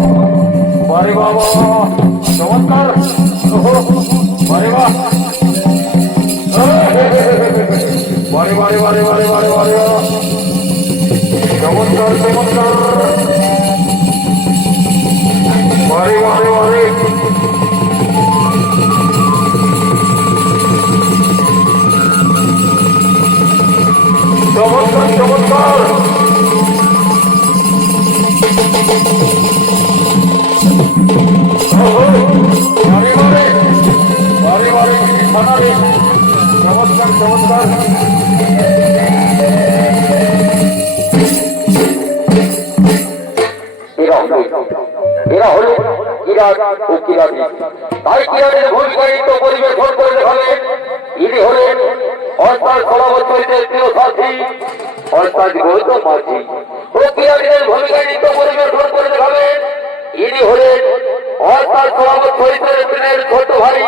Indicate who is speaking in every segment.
Speaker 1: बारे बाबा चमत्कार. बारे बा. बारे बारे बारे बारे बारे बारे चमत्कार चमत्कार. बारे बारे बारे. चमत्कार चमत्कार. খানারে চমৎকার চমৎকার
Speaker 2: এরা হলো কিরাত ও কিরাতি তাই কিরাতের ভূমিকায়িত পরিবেশন করে দেখাবেন ইনি হলেন অর্থাৎ সভাপতিদের প্রিয় সাথী অর্থাৎ গৌতম মাঝি। ও কিরাতের ভূমিকায়িত পরিবেশন করে দেখাবেন ইনি হলেন অর্থাৎ সভাপতিদের প্রিয়ের ছোট ভাই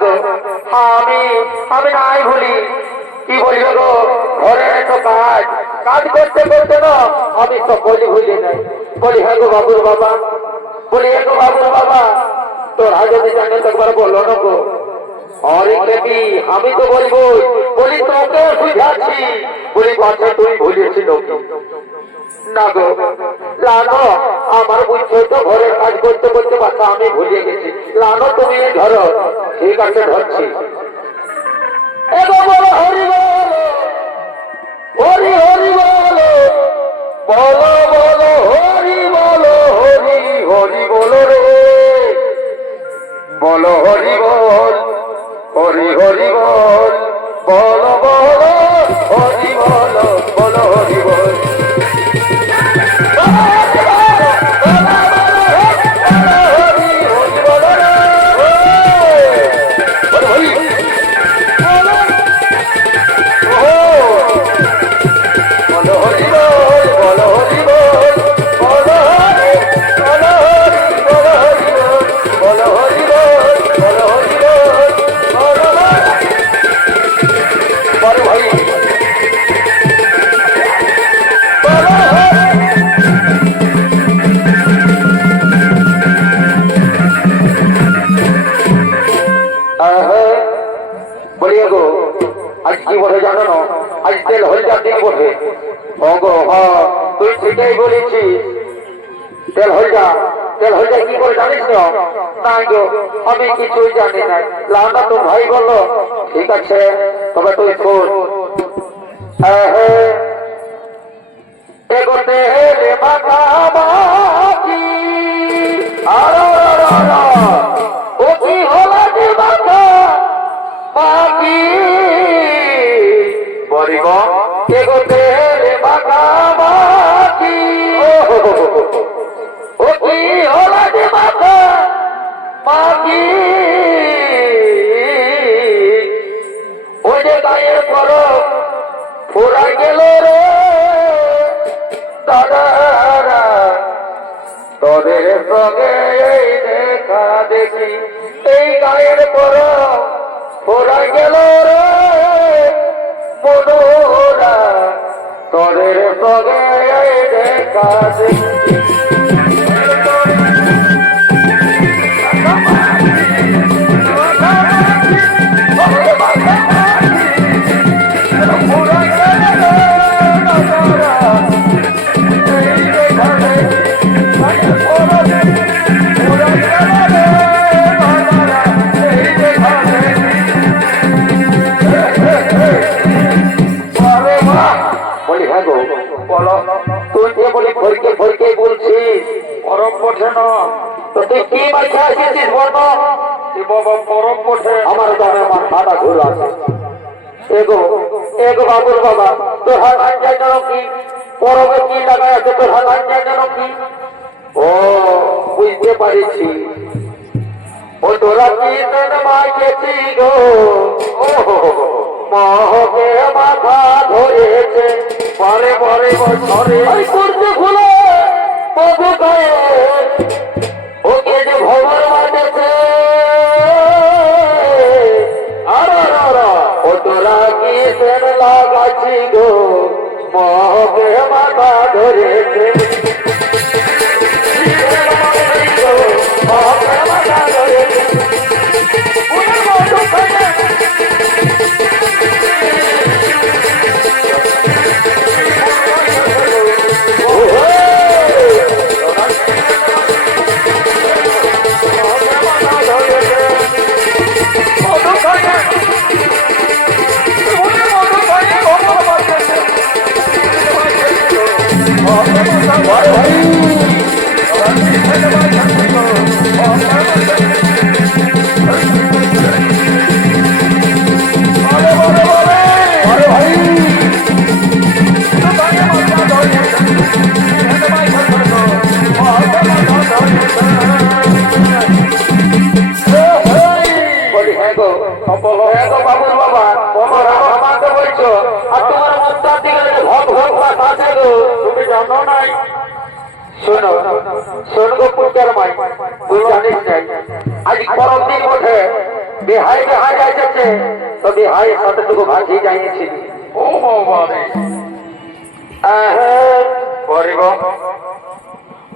Speaker 2: গো আমি আমি নাই ভুলি কি বলব গো ঘরে তো কাজ। কাজ করতে করতে না, আমি সকলই ভুলে যাই বলি হ্যাঁ গো বাবুর বাবা। বলি হ্যাঁ গো বাবুর বাবা। তোর আগে জানে তো একবার বলো গো। বেবি আমি তো বলব বলি তোকে বুঝাচ্ছি বলি বাচ্চা তুই ভুলিয়েছিল না গো। লানো, আমার ওই ছোট ঘরের কাজ করতে করতে বাচ্চা আমি ভুলিয়ে গেছি। লানো, তুমি ধরো। ঠিক আছে, ধরছি। এগো হ্যাঁ ঠিকই বলেছিস তেল হইটা তেল হইটা কি করে জানিস না তাই গো আমি কিছুই জানি না লাউনা তো ভাই বলল ঠিক আছে তবে তুই শোন। আহে, এগোতে হে মাখামাখি গায়ের পরা ফুরাই গেল রে। মনোরা তোদের দেখা দেখি আছে এগো এগো বাবুর বাবা তোর হাত আঞ্জাই জানো কি? পরবে কি লাগাই আছে তোর হাত আঞ্জাই জানো কি? ও বুঝতে পারিছি। ও তোরা কি মাইকেছি গো? ও মহকে মাথা ধরেছে। পরে পরে বছরে ওই করতে ভুলে। প্রভু গায়ে ওকে যে ভবর কি সেন লাগাছি গো? মহকে মাথা ধরেছে।
Speaker 1: নাই।
Speaker 2: শোনো শোন গো পুত্র মাই তুই জানিস নাই আজ পরম দিন ওঠে বিহাই বিহাই যাইতেছে তো বিহাইয়ের সাথে টুকু যাইছি
Speaker 1: ও বাবা রে
Speaker 2: পরিব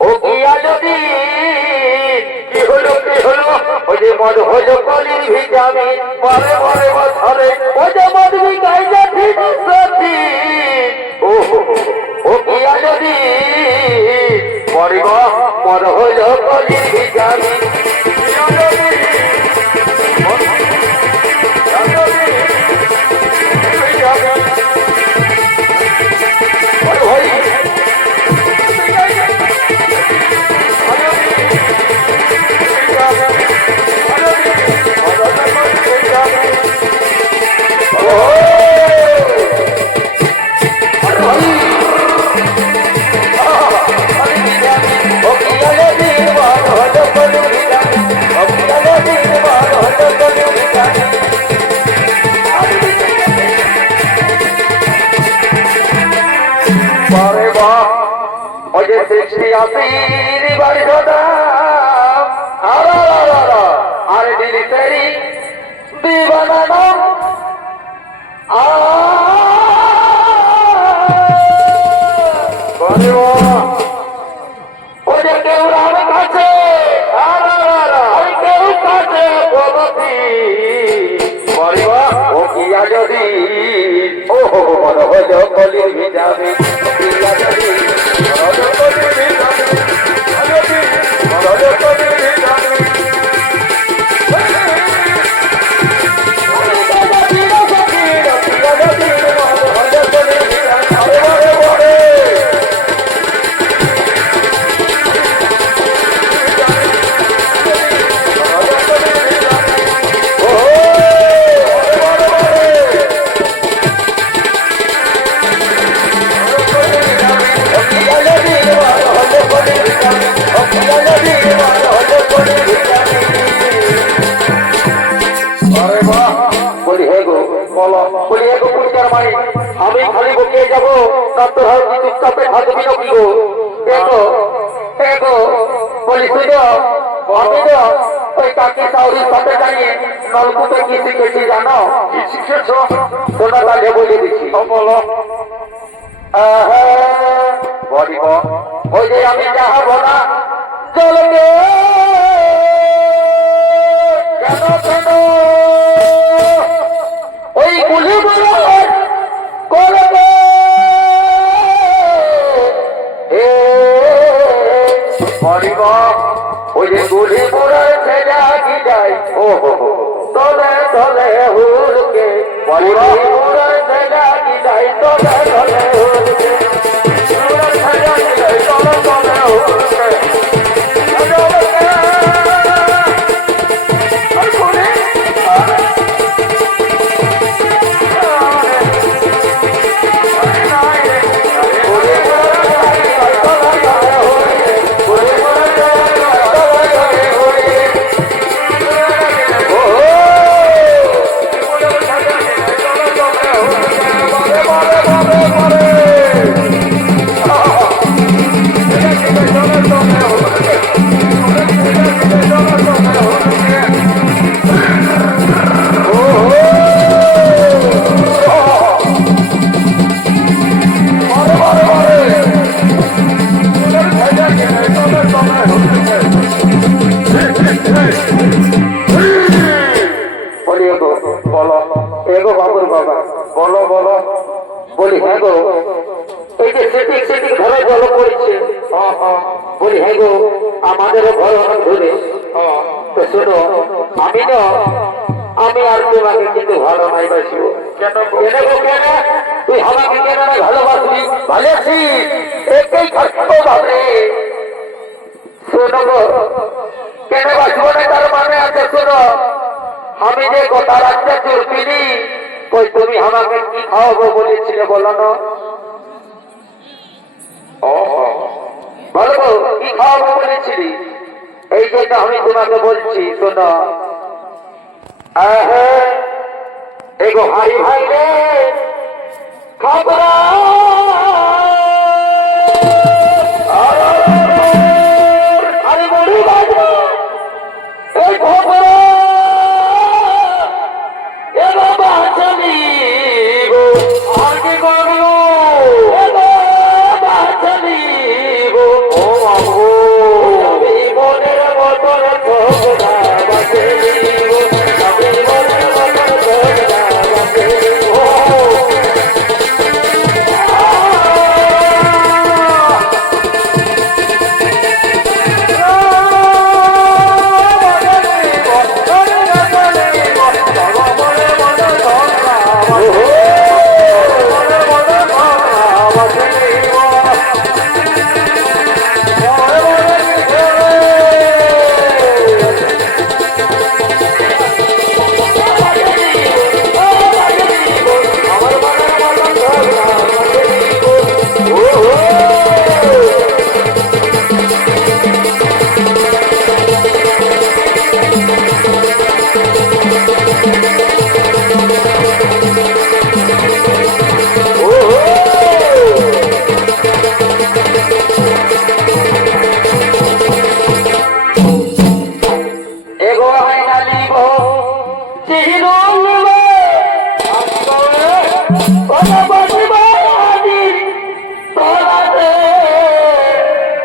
Speaker 2: ও কি আলদি কি হলো কি হলো ওই যে মদ হলো কলির ভিটামিন পরে পরে বছরে ও যে মদ ও ও কি আলদি পরিব মদ হলো কলি ভিটামিন হলো কলির ভিজাবে নলকূপে কি শিখেছি জানো?
Speaker 1: শিখেছ?
Speaker 2: শোনা তাহলে বলে দিচ্ছি।
Speaker 1: বলো বলিব
Speaker 2: ওই যে আমি যাহাবো না চলবে কেন কেন? ওই গুলিগুলো করবে
Speaker 1: বলিব,
Speaker 2: ওই যে গুলি হুলকে শোনো আমি না আমি আর তোমাকে কিন্তু ভালো নাই বাসিব
Speaker 1: কেন?
Speaker 2: কেন গো কেন? তুই আমাকে কেন না ভালোবাসবি ভালো আছিস এটাই কেন বাসবো না তার মানে আছে শোনো। আমি যে কথা রাখতে চলবিনি কই তুমি আমাকে কি খাওয়াবো বলেছিলে বলো না? বলব কি খাওয়াবো বলেছিলি? এই জন্য আমি তোমাকে বলছি শোনো। এগো হাই ভাই রে। খাবরা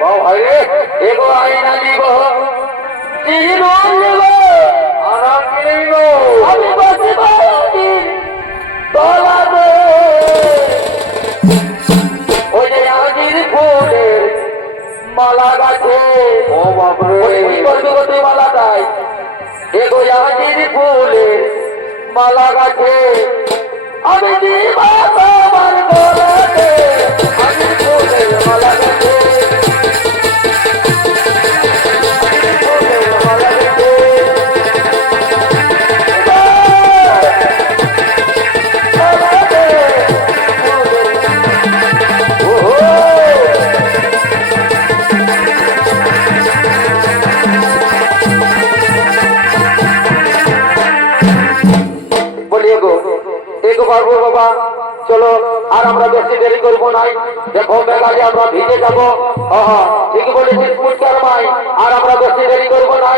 Speaker 2: বাও ভাই রে এগো আইনা লিব চিহিনুল লিব আরাম লিব আমি বাজিব আদি তোলাতে ওই যে আজির ফুলের মালা গাছে।
Speaker 1: ও বাবরে
Speaker 2: ওই বলবি মালা গাছ এগো আজির ফুলের মালা গাছে। আমি দিবা তোমার গলাতে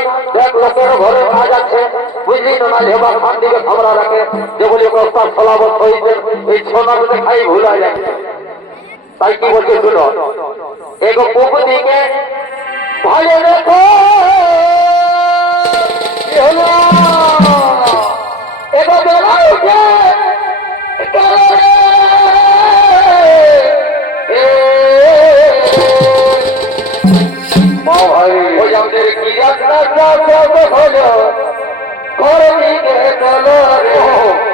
Speaker 2: নাই। দেখ লোকের ঘরে কাজ আছে বুঝলি না না হেবার খান দিকে খামরা রাখে। যে বলি প্রস্তাব ফলাবত হয়েছে এই সোনাগুলো খাই ভুলা যাচ্ছে। তাই কি বলছে করে দিকে বলো রে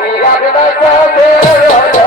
Speaker 2: বিরাট না